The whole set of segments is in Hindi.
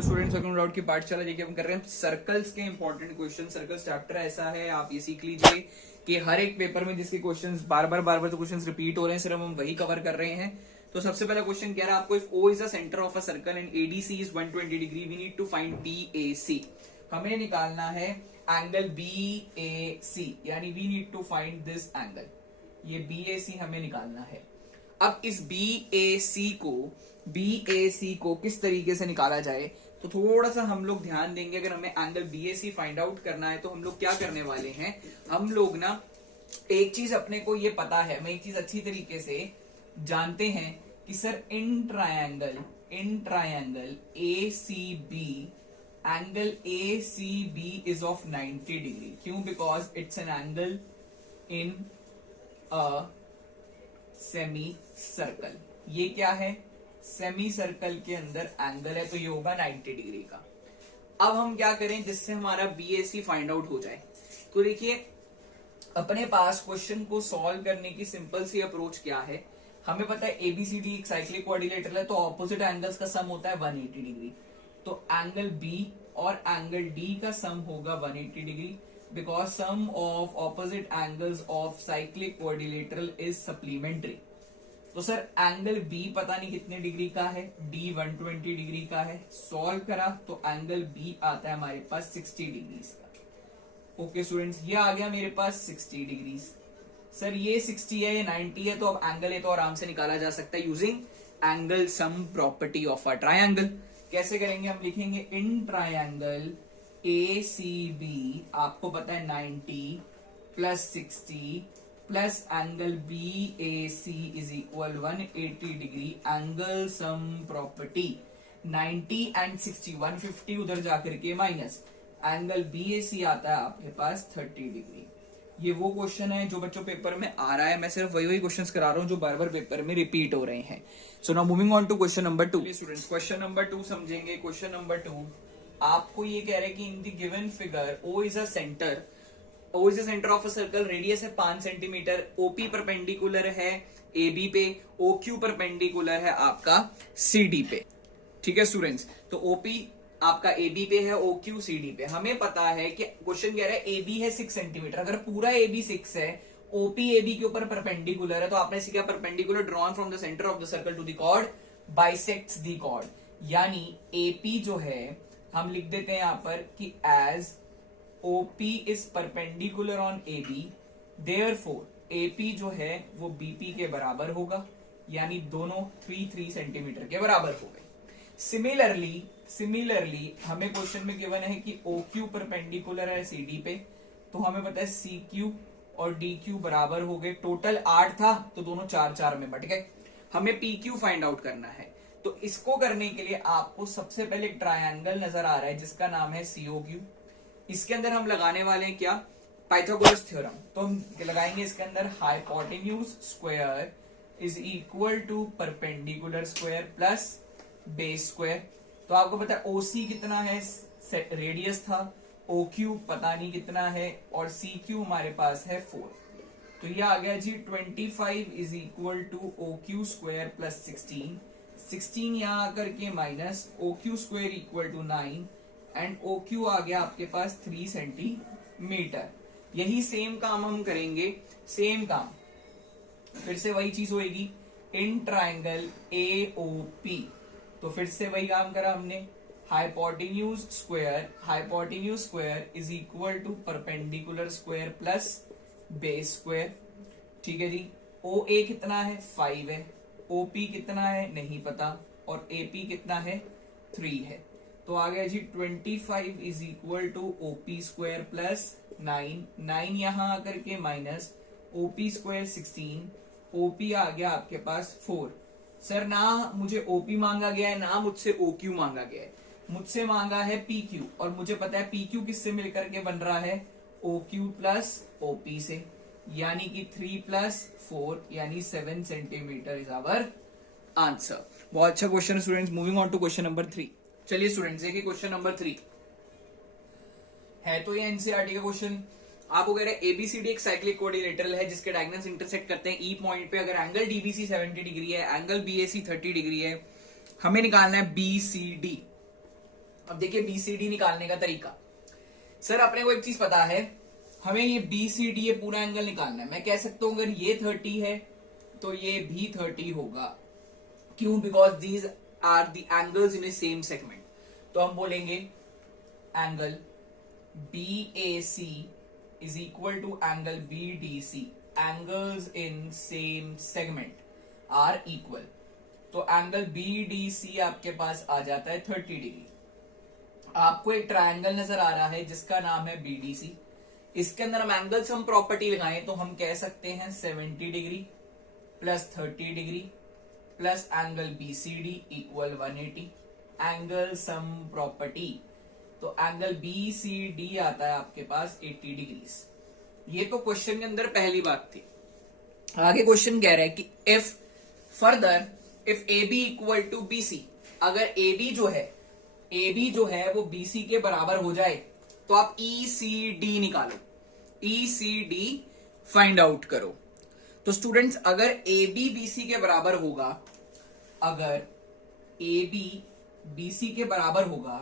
हेलो स्टूडेंट्स, वेलकम राउट की पाठशाला। देखिए हम कर रहे हैं सर्कल्स के इंपॉर्टेंट क्वेश्चन। सर्कल्स चैप्टर ऐसा है, आप ये सीख लीजिए कि हर एक पेपर में जिसके क्वेश्चंस बार बार तो क्वेश्चंस रिपीट हो रहे हैं, सिर्फ हम वही कवर कर रहे हैं। तो सबसे पहला क्वेश्चन कह रहा है आपको, if O is the centre of a circle and ADC is 120 degree, we need to find BAC. हमें निकालना है एंगल बीएसी, यानी we need to find this angle. ये बीएसी हमें निकालना है। अब इस बीएसी को किस तरीके से निकाला जाए, तो थोड़ा सा हम लोग ध्यान देंगे। अगर हमें एंगल बीएसी फाइंड आउट करना है तो हम लोग क्या करने वाले हैं, हम लोग ना एक चीज अपने को ये पता है, हम एक चीज अच्छी तरीके से जानते हैं कि sir in triangle ACB, angle ACB is of 90 degree. क्यों? Because it's an angle in a semi circle. ये क्या है? सेमी सर्कल के अंदर एंगल है, तो ये होगा 90 डिग्री का। अब हम क्या करें जिससे हमारा बीएसी फाइंड आउट हो जाए? तो देखिए अपने पास क्वेश्चन को सॉल्व करने की सिंपल सी अप्रोच क्या है। हमें पता है एबीसीडी एक साइक्लिक कोऑर्डिनेटर है, तो ऑपोजिट एंगल्स का सम होता है 180 डिग्री। तो एंगल बी और एंगल डी का सम होगा 180 degree, because sum of opposite angles of cyclic coordinator is supplementary. तो सर एंगल बी पता नहीं कितने डिग्री का है, डी 120 डिग्री का है। सॉल्व करा तो एंगल बी आता है हमारे पास 60 डिग्री का। ओके स्टूडेंट्स, ये आ गया मेरे पास 60 डिग्री। सर ये 60 है, ये 90 है, तो अब एंगल है तो आराम से निकाला जा सकता है using angle sum property of a triangle. कैसे करेंगे? हम लिखेंगे in triangle A C B, आपको पता है 90 plus 60 plus angle B A C is equal 180 degree. Angle sum property 90 and 60, 150 उधर जाकर के minus, angle B A C आता है आपके पास 30 डिग्री। ये वो क्वेश्चन है जो बच्चों पेपर में आ रहा है। मैं सिर्फ वही क्वेश्चंस करा रहा हूँ जो बार बार पेपर में रिपीट हो रहे हैं। So now moving on to question number 2। Students question number 2 समझेंगे। क्वेश्चन नंबर 2 आपको ये कह रहे हैं कि in the given figure O is a centre, O is the center of a circle, radius है 5 सेंटीमीटर, OP परपेंडिकुलर है AB पे, OQ परपेंडिकुलर है आपका CD पे। ठीक है स्टूडेंट्स, तो OP आपका AB पे है, OQ CD पे। हमें पता है कि क्वेश्चन कह रहा है AB है 6 सेंटीमीटर। अगर पूरा AB 6 है, OP AB के ऊपर परपेंडिकुलर है, तो आपने सीखा perpendicular drawn from the centre of the circle to the chord bisects the chord. यानी AP जो है हम लिख देते हैं यहां पर कि as OP is perpendicular on AB, therefore AP जो है वो BP के बराबर होगा, यानी दोनों 3 सेंटीमीटर के बराबर हो गए। सिमिलरली हमें क्वेश्चन में गिवन है कि OQ परपेंडिकुलर है CD पे, तो हमें पता है CQ और DQ बराबर हो गए। टोटल 8 था, तो दोनों 4 में बट गए। हमें PQ फाइंड आउट करना है, तो इसको करने के लिए आपको सबसे पहले एक ट्रायंगल नजर आ रहा है जिसका नाम है COQ। इसके अंदर हम लगाने वाले हैं क्या? Pythagoras theorem. तो हम लगाएंगे इसके अंदर hypotenuse square is equal to perpendicular square plus base square. तो आपको पता है OC कितना है, रेडियस था, OQ पता नहीं कितना है, और CQ हमारे पास है 4। तो ये आ गया जी 25 is equal to OQ square plus 16 यहां आकर के minus OQ square equal to 9 and OQ आ गया आपके पास 3 सेंटीमीटर। यही सेम काम हम करेंगे, सेम काम फिर से वही चीज होगी इन ट्रायंगल AOP। तो फिर से वही काम करा हमने, hypotenuse square is equal to perpendicular square plus base square. ठीक है जी। OA कितना है? 5 है। OP कितना है? नहीं पता। और AP कितना है? 3 है। तो आ गया जी 25 is equal to OP square plus 9 यहां आकर के माइनस OP स्क्वायर 16, OP आ गया आपके पास 4। सर ना मुझे OP मांगा गया है ना मुझसे OQ मांगा गया है, मुझसे मांगा है PQ, और मुझे पता है PQ किससे मिलकर के बन रहा है? OQ प्लस OP से, यानी कि 3 प्लस 4 यानी 7 सेंटीमीटर इज आवर आंसर। बहुत अच्छा question students. Moving on to question number 3। चलिए स्टूडेंट्स देखिए क्वेश्चन नंबर 3 है तो ये एनसीईआरटी का क्वेश्चन। आपको कह रहे हैं एबीसीडी एक साइक्लिक कोऑर्डिनेटर है जिसके डायगोनल्स इंटरसेक्ट करते हैं ई पॉइंट पे। अगर एंगल डीबीसी 70 डिग्री है, एंगल बीएसी 30 डिग्री है, हमें निकालना है बीसीडी। अब देखिए BCD निकालने का तरीका। सर अपने को एक चीज पता है, हमें ये BCD ये पूरा एंगल निकालना है। मैं कह सकता हूं अगर ये 30 है तो ये भी 30 होगा। क्यों? Because these are the angles in a same segment. तो हम बोलेंगे angle BAC is equal to angle BDC. Angles in same segment are equal. तो एंगल BDC आपके पास आ जाता है 30 डिग्री। आपको एक ट्रायंगल नजर आ रहा है जिसका नाम है BDC। इसके अंदर हम एंगल सम प्रॉपर्टी लगाएं तो हम कह सकते हैं 70 degree plus 30 degree plus angle BCD equal 180। Angle sum property, तो एंगल BCD आता है आपके पास 80 डिग्री। ये तो क्वेश्चन के अंदर पहली बात थी। आगे क्वेश्चन कह रहा है कि if further if AB equal to BC, अगर AB जो है वो BC के बराबर हो जाए तो आप ECD निकालो, ECD फाइंड आउट करो। तो स्टूडेंट्स अगर AB BC के बराबर होगा, अगर AB BC के बराबर होगा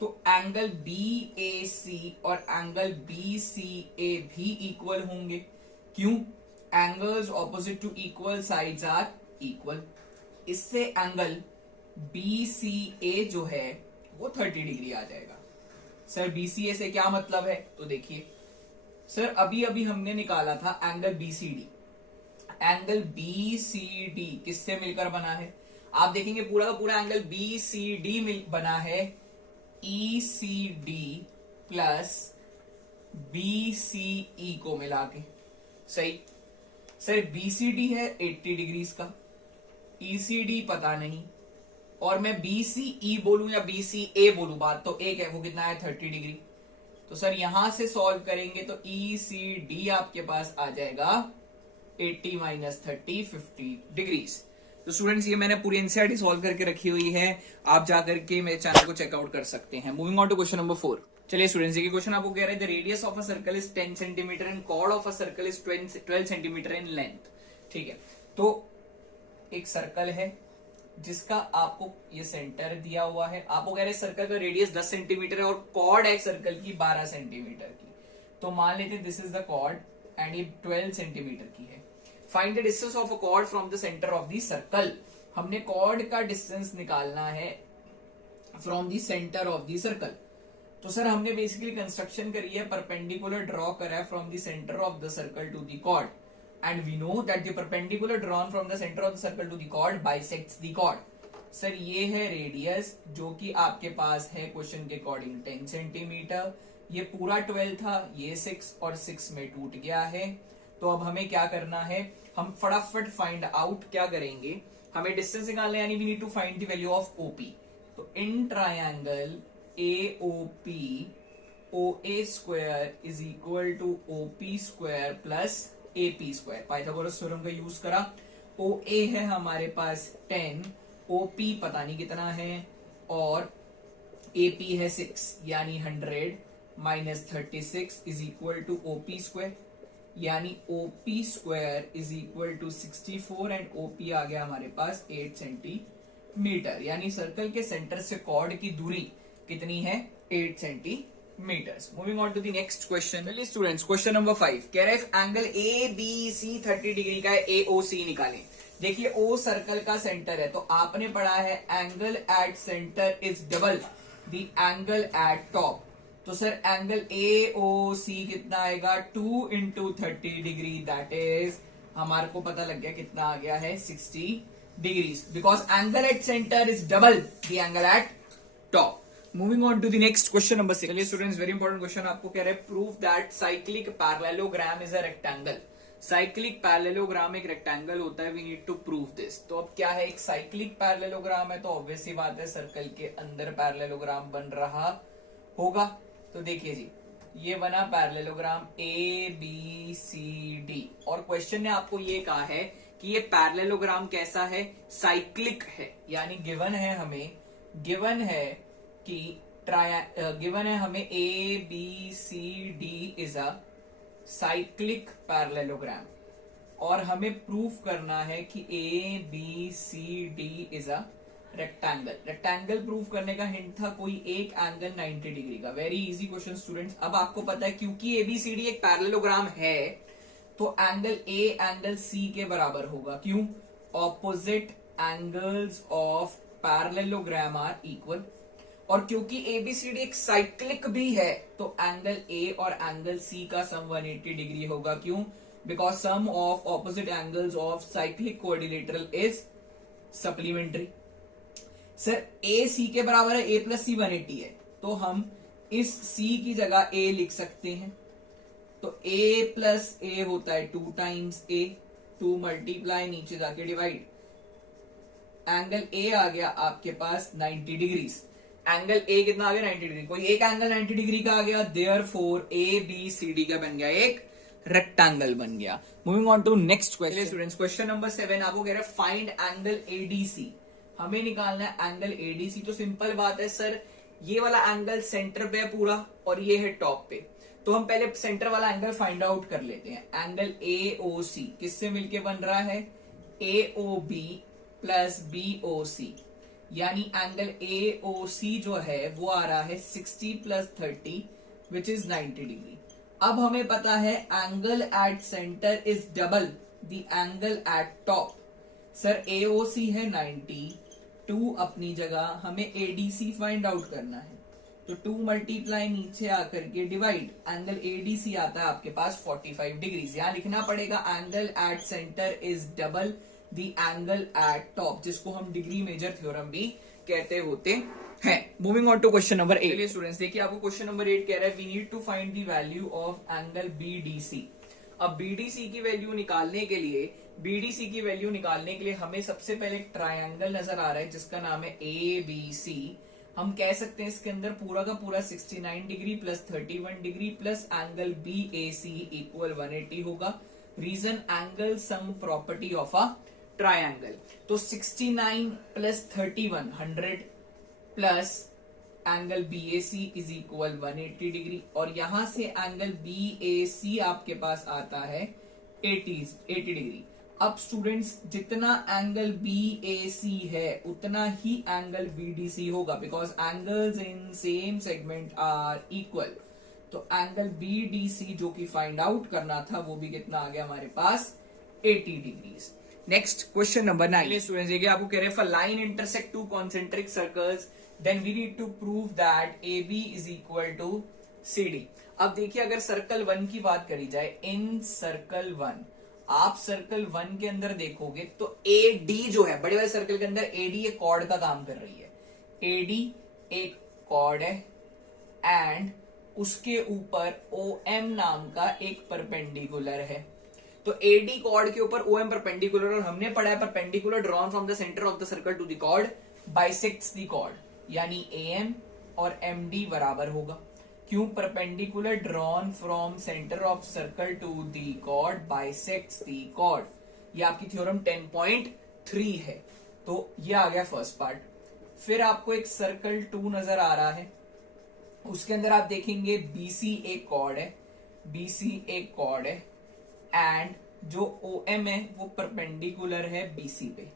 तो एंगल BAC और एंगल BCA भी इक्वल होंगे। क्यों? Angles opposite to equal sides are equal. इससे एंगल BCA जो है वो 30 डिग्री आ जाएगा। सर BCA से क्या मतलब है? तो देखिए सर अभी अभी हमने निकाला था एंगल BCD। एंगल BCD किससे मिलकर बना है? आप देखेंगे पूरा का पूरा एंगल BCD बना है ECD प्लस BCE को मिला के। सही। सर BCD है 80 डिग्री का, ECD पता नहीं, और मैं BCE बोलूं या BCA बोलूं, बात तो एक है, वो कितना है 30 डिग्री। तो सर यहां से सॉल्व करेंगे तो ECD आपके पास आ जाएगा 80 माइनस 30 50 डिग्रीज। तो स्टूडेंट्स ये मैंने पूरी एनसीईआरटी सॉल्व करके रखी हुई है, आप जाकर के मेरे चैनल को चेकआउट कर सकते हैं। Moving on to question number 4। चलिए स्टूडेंट्स ये क्वेश्चन आपको कह रहे हैं the radius of a circle is 10 centimetre and chord of a circle is 12 centimetre in length. ठीक है, तो एक सर्कल है जिसका आपको ये सेंटर दिया हुआ है, आपको कह रहे हैं सर्कल का रेडियस 10 सेंटीमीटर है और कॉर्ड है सर्कल की 12 सेंटीमीटर की। तो मान लेते हैं this is the chord and ये 12 सेंटीमीटर की है। Find the distance of a chord from the centre of the circle. हमने कॉर्ड का डिस्टेंस निकालना है from the centre of the circle. तो सर हमने बेसिकली कंस्ट्रक्शन करी है, परपेंडिकुलर ड्रॉ करा है from the centre of the circle to the chord, and we know that the perpendicular drawn from the centre of the circle to the chord bisects the chord. Sir ये है रेडियस जो कि आपके पास है क्वेश्चन के अकॉर्डिंग 10 सेंटीमीटर। ये पूरा 12 था, ये 6 और 6 में टूट गया है। तो अब हमें क्या करना है, हम फटाफट फाइंड आउट क्या करेंगे, हमें डिस्टेंस निकालना है, यानी we need to find the value of OP। तो in triangle AOP OA square is equal to OP square plus AP square. Pythagoras theorem का यूज करा। OA है हमारे पास 10, OP पता नहीं कितना है, और AP है 6 यानी 100 minus 36 is equal to OP square, यानी OP square is equal to 64 and OP आ गया हमारे पास 8 सेंटीमीटर। यानी सर्कल के सेंटर से कॉर्ड की दूरी कितनी है? 8 centimetre. Moving on to the next question. चलिए स्टूडेंट्स क्वेश्चन नंबर 5 कह रहे हैं एंगल ABC 30 डिग्री का है, AOC निकालें। देखिए O सर्कल का सेंटर है, तो आपने पढ़ा है angle at centre is double the angle at top. तो सर एंगल AOC कितना आएगा? 2 इंटू 30 डिग्री, दैट इज हमारे को पता लग गया कितना आ गया है 60 degree, because angle at centre is double the angle at top. Moving on to the next question number 6। चलिए स्टूडेंट्स वेरी इंपॉर्टेंट क्वेश्चन आपको कह रहे हैं prove that cyclic parallelogram is a rectangle. Cyclic parallelogram एक रेक्टेंगल होता है, we need to prove this. तो अब क्या है, एक साइक्लिक पैरेललोग्राम है तो ऑब्वियस सी बात है सर्कल के अंदर पैरेललोग्राम बन रहा होगा। तो देखिए जी ये बना पैरेललोग्राम ABCD, और क्वेश्चन ने आपको ये कहा है कि ये पैरेललोग्राम कैसा है? साइक्लिक है, यानी गिवन है हमें, गिवन है कि गिवन है हमें ABCD is a cyclic parallelogram, और हमें प्रूफ करना है कि ABCD is a rectangle. Rectangle prove करने का हिंट था कोई एक एंगल 90 डिग्री का। Very easy question students. अब आपको पता है क्योंकि एबीसीडी एक पैरेललोग्राम है तो एंगल ए एंगल सी के बराबर होगा। क्यों? Opposite angles of parallelogram are equal. और क्योंकि एबीसीडी एक साइक्लिक भी है तो एंगल ए और एंगल सी का सम 180 डिग्री होगा। क्यों? Because sum of opposite angles of cyclic quadrilateral is supplementary. Sir A C के बराबर है, ए प्लस सी 180 है, तो हम इस सी की जगह ए लिख सकते हैं। तो ए प्लस ए होता है 2 टाइम्स ए, 2 मल्टीप्लाई नीचे जाके डिवाइड, एंगल ए आ गया आपके पास 90 डिग्रीज। एंगल ए कितना आ गया? 90 डिग्री। कोई एक एंगल 90 डिग्री का आ गया, therefore A B C D का बन गया एक रेक्टेंगल बन गया। Moving on to next question students. Question number 7 आपको कह रहा है फाइंड एंगल एडीसी। हमें निकालना है एंगल एडीसी। तो सिंपल बात है सर, ये वाला एंगल सेंटर पे है पूरा और ये है टॉप पे, तो हम पहले सेंटर वाला एंगल फाइंड आउट कर लेते हैं। एंगल एओसी किससे मिलके बन रहा है? एओबी प्लस बीओसी, यानी एंगल एओसी जो है वो आ रहा है 60 प्लस 30 विच इज 90 डिग्री। अब हमें पता है angle at centre is double the angle at top. Sir AOC है 90, 2 अपनी जगह, हमें एडीसी फाइंड आउट करना है, तो 2 मल्टीप्लाई नीचे आकर के डिवाइड, एंगल एडीसी आता है आपके पास 45 डिग्री। यहां लिखना पड़ेगा angle at centre is double the angle at top, जिसको हम डिग्री मेजर थ्योरम भी कहते होते हैं। Moving on to question number 8। Students देखिए आपको क्वेश्चन नंबर 8 कह रहा है we need to find the value of angle BDC. अब बीडीसी की वैल्यू निकालने के लिए हमें सबसे पहले एक ट्रायंगल नजर आ रहा है जिसका नाम है एबीसी। हम कह सकते हैं इसके अंदर पूरा का पूरा 69 degree plus 31 degree plus angle BAC equal 180 होगा। Reason angle sum property of a triangle. तो 69 plus 31 100 plus angle BAC is equal 180 degree, और यहां से एंगल बीएसी आपके पास आता है 80 डिग्री। अब स्टूडेंट्स जितना एंगल बीएसी है उतना ही एंगल बीडीसी होगा, because angles in same segment are equal. तो एंगल बीडीसी जो कि फाइंड आउट करना था वो भी कितना आ गया हमारे पास 80 degrees. Next question number 9। Students देखिए आपको कह रहे हैं line intersect two concentric circles then we need to prove that A B is equal to C D. अब देखिए अगर सर्कल 1 की बात करी जाए, इन सर्कल 1, आप सर्कल 1 के अंदर देखोगे तो ए डी जो है बड़े वाले सर्कल के अंदर ए डी एक कॉर्ड का काम कर रही है। ए डी एक कॉर्ड है एंड उसके ऊपर ओ एम नाम का एक परपेंडिकुलर है। तो ए डी कॉर्ड के ऊपर ओ एम परपेंडिकुलर, और हमने पढ़ा है perpendicular drawn from the centre of the circle to the chord bisects the chord, यानी ए एम और एम डी बराबर होगा। क्यों? Perpendicular drawn from centre of circle to the chord bisects the chord. ये आपकी थ्योरम 10.3 है। तो ये आ गया फर्स्ट पार्ट। फिर आपको एक सर्कल 2 नजर आ रहा है, उसके अंदर आप देखेंगे बीसी एक कॉर्ड है, बीसी एक कॉर्ड है एंड जो ओ एम है वो परपेंडिकुलर है बीसी पे।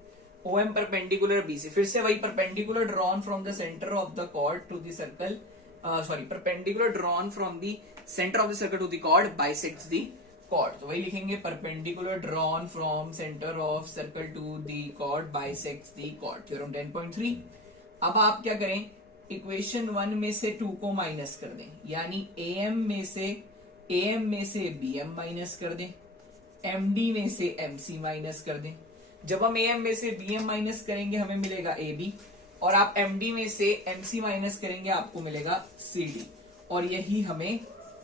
ओ एम परपेंडिकुलर बीसी, फिर से वही perpendicular drawn from the centre of the chord to the circle, perpendicular drawn from the center of the circle to the chord bisects the chord। तो वही लिखेंगे perpendicular drawn from center of circle to the chord bisects the chord, theorem 10.3। अब आप क्या करें, इक्वेशन 1 में से 2 को माइनस कर दें, यानी am में से bm माइनस कर दें, md में से mc माइनस कर दें। जब हम am में से bm माइनस करेंगे हमें मिलेगा ab, और आप MD में से MC माइनस करेंगे आपको मिलेगा CD, और यही हमें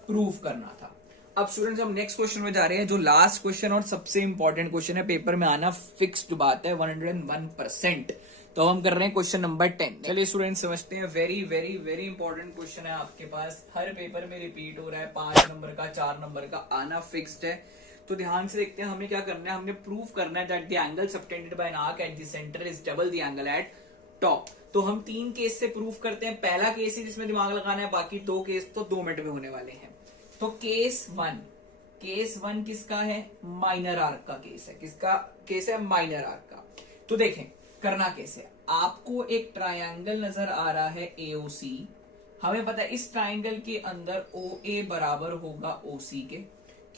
प्रूव करना था। अब स्टूडेंट्स हम नेक्स्ट क्वेश्चन में जा रहे हैं, जो लास्ट क्वेश्चन और सबसे इंपॉर्टेंट क्वेश्चन है, पेपर में आना फिक्स्ड बात है 101%। तो हम कर रहे हैं क्वेश्चन नंबर 10। चलिए स्टूडेंट समझते हैं, very very very important question है आपके पास, हर पेपर में रिपीट हो रहा है, 5 नंबर का 4 नंबर का आना फिक्स्ड है। तो ध्यान से देखते हैं हमें क्या करना है। हमने प्रूव करना है that the angle subtended bye an arc at the centre is double the angle at top. तो हम 3 केस से प्रूफ करते हैं। पहला केस है जिसमें दिमाग लगाना है, बाकी 2 केस तो 2 मिनट में होने वाले हैं। तो केस 1 किसका है? माइनर आर्क का केस है। किसका केस है? माइनर आर्क का। तो देखें करना कैसे, आपको एक ट्रायंगल नजर आ रहा है AOC, हमें पता है इस ट्रायंगल के अंदर OA बराबर होगा OC के।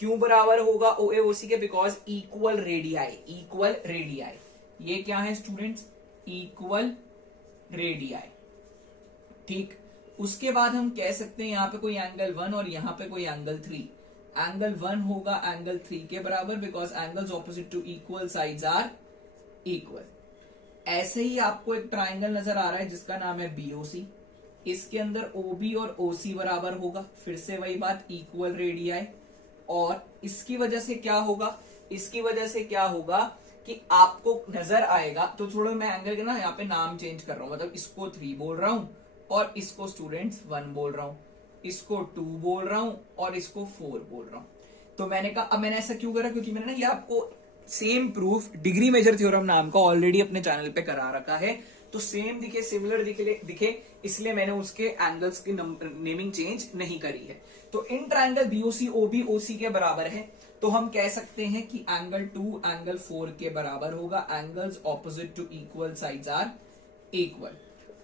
क्यों बराबर होगा OA OC के? Because equal radii, equal radii. ये क्या है स्टूडेंट्स? Equal radii. ठीक, उसके बाद हम कह सकते हैं यहाँ पे कोई एंगल 1 और यहाँ पे कोई एंगल 3। एंगल 1 होगा एंगल 3 के बराबर, because angles opposite to equal sides are equal. ऐसे ही आपको एक ट्राइंगल नजर आ रहा है जिसका नाम है BOC, इसके अंदर OB और OC बराबर होगा, फिर से वही बात, इक्वल रेडियाई। और इसकी वजह से क्या होगा, इसकी वजह से क्या होगा कि आपको नजर आएगा, तो थोड़ा मैं एंगल के ना यहाँ पे नाम चेंज कर रहा हूं, मतलब इसको 3 बोल रहा हूं और इसको स्टूडेंट्स 1 बोल रहा हूं, इसको 2 बोल रहा हूं और इसको 4 बोल रहा हूं। तो मैंने कहा, अब मैंने ऐसा क्यों करा, क्योंकि मैंने ना ये आपको same proof degree measure theorem नाम का ऑलरेडी अपने चैनल पे करा रखा है, तो सेम दिखे, सिमिलर दिखे, इसलिए मैंने उसके एंगल्स की नेमिंग चेंज नहीं करी है। तो in triangle BOC OB OC के बराबर है, तो हम कह सकते हैं कि एंगल 2 एंगल 4 के बराबर होगा। Angles opposite to equal sides are equal.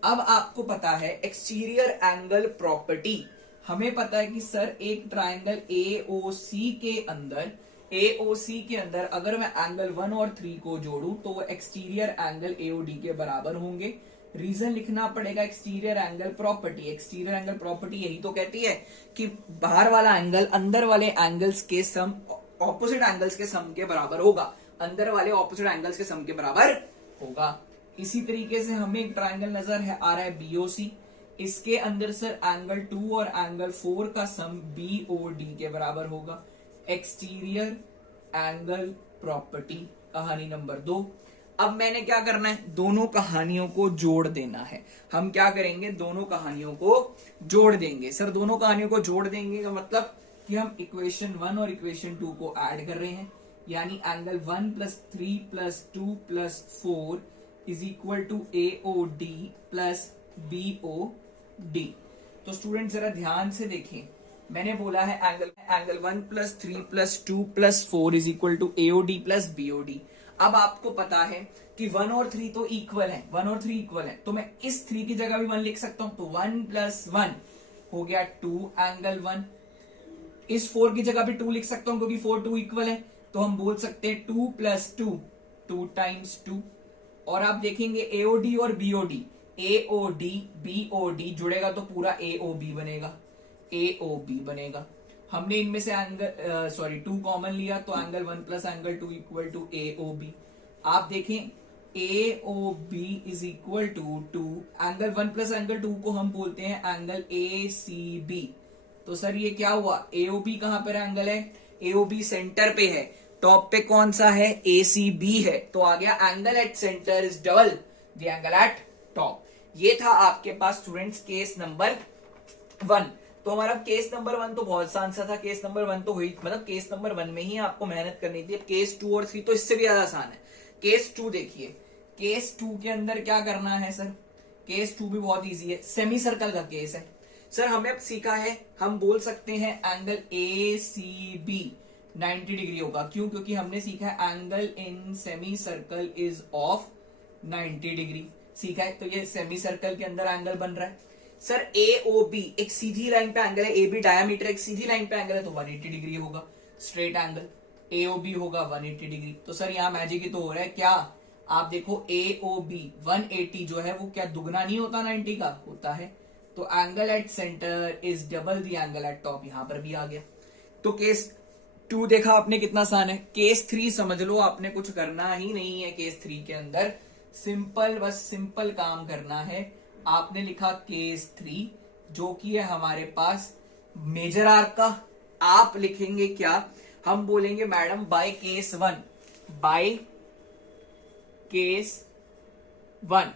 अब आपको पता है एक्सटीरियर एंगल प्रॉपर्टी, हमें पता है कि सर एक ट्राइंगल AOC के अंदर अगर मैं एंगल 1 और 3 को जोड़ूं तो वो एक्सटीरियर एंगल AOD के बराबर होंगे। रीजन लिखना पड़ेगा exterior angle property. Exterior angle property यही तो कहती है कि बाहर वाला एंगल अंदर वाले एंगल्स के सम, ऑपोजिट एंगल्स के सम के बराबर होगा, अंदर वाले ऑपोजिट एंगल्स के सम के बराबर होगा। इसी तरीके से हमें एक ट्राइंगल नजर है आ रहा है BOC, इसके अंदर सर एंगल 2 और एंगल 4 का सम BOD के बराबर होगा। एक्सटीरियर एंगल प्रॉपर्टी कहानी नंबर 2। अब मैंने क्या करना है, दोनों कहानियों को जोड़ देना है। हम क्या करेंगे, दोनों कहानियों को जोड़ देंगे। सर दोनों कहानियों को जोड़ देंगे का मतलब कि हम इक्वेशन 1 और इक्वेशन 2 को ऐड कर रहे हैं, यानी angle 1 + 3 + 2 + 4 is equal to AOD + BOD। तो स्टूडेंट जरा ध्यान से देखें, मैंने बोला है angle 1 + 3 + 2 + 4 is equal to AOD + BOD। अब आपको पता है कि 1 और 3 तो इक्वल है, 1 और 3 इक्वल है, तो मैं इस 3 की जगह भी 1 लिख सकता हूं, तो 1 + 1 हो गया 2 एंगल 1। इस 4 की जगह भी 2 लिख सकता हूं क्योंकि 4 2 इक्वल है, तो हम बोल सकते हैं 2 + 2 2 × 2। और आप देखेंगे AOD और BOD, AOD BOD जुड़ेगा तो पूरा AOB बनेगा, AOB बनेगा। हमने इनमें से एंगल 2 कॉमन लिया तो angle 1 + angle 2 equal to AOB। आप देखें AOB is equal to 2 angle 1 + angle 2 को हम बोलते हैं एंगल ACB। तो सर ये क्या हुआ, AOB कहां पर एंगल है, AOB सेंटर पे है, टॉप पे कौन सा है, ACB है, तो आ गया angle at centre is double the angle at top. ये था आपके पास स्टूडेंट्स केस नंबर 1। तो हमारा केस नंबर 1 तो बहुत आसान सा था, केस नंबर 1 तो हुई, मतलब केस नंबर 1 में ही आपको मेहनत करनी थी। केस 2 और 3 तो इससे भी ज्यादा आसान है। केस 2 देखिए, केस 2 के अंदर क्या करना है सर, केस 2 भी बहुत इजी है, सेमी सर्कल का केस है। सर हमने अब सीखा है, हम बोल सकते हैं एंगल ACB 90 डिग्री होगा। क्यों, क्योंकि हमने सीखा है angle in semi circle is of 90 degree सीखा है, तो ये सेमी सर्कल के अंदर एंगल बन रहा है। सर AOB एक सीधी लाइन पे एंगल है, AB डायमीटर एक सीधी लाइन पे एंगल है, तो 180 डिग्री होगा, स्ट्रेट एंगल AOB होगा 180 डिग्री। तो सर यहाँ मैजिक ही तो हो रहा है, क्या आप देखो AOB 180 जो है वो क्या दुगना नहीं होता 90 का, होता है, तो angle at centre is double the angle at top, यहां पर भी आ गया। तो केस 2 देखा आपने कितना आसान है। केस 3 समझ लो, आपने कुछ करना ही नहीं है केस 3 के अंदर, सिंपल, बस सिंपल काम करना है। आपने लिखा केस 3 जो कि है हमारे पास मेजर आर्क का, आप लिखेंगे क्या, हम बोलेंगे madam by case 1, by case 1।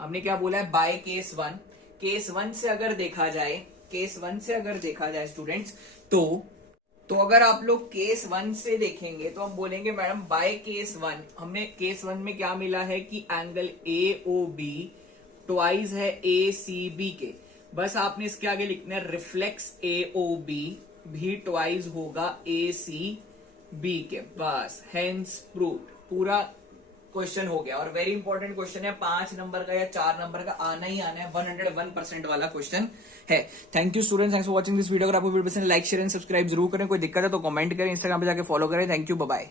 हमने क्या बोला है, बाय केस 1। केस 1 से अगर देखा जाए, केस 1 से अगर देखा जाए स्टूडेंट्स, तो अगर आप लोग केस 1 से देखेंगे तो हम बोलेंगे मैडम बाय केस 1, हमने केस 1 में क्या मिला है कि एंगल AOB ट्वाइस है ACB के, बस आपने इसके आगे लिखना है रिफ्लेक्स AOB भी ट्वाइस होगा ACB के, बस हेंस प्रूव्ड, पूरा क्वेश्चन हो गया और वेरी इंपॉर्टेंट क्वेश्चन है, 5 नंबर का या 4 नंबर का आना ही आना है, 101% वाला क्वेश्चन है। Thank you students, thanks for watching this video. अगर आपको वीडियो पसंद लाइक शेयर एंड सब्सक्राइब जरूर करें, कोई दिक्कत है तो कमेंट करें, इंस्टाग्राम पे जाके फॉलो करें। Thank you, bye bye.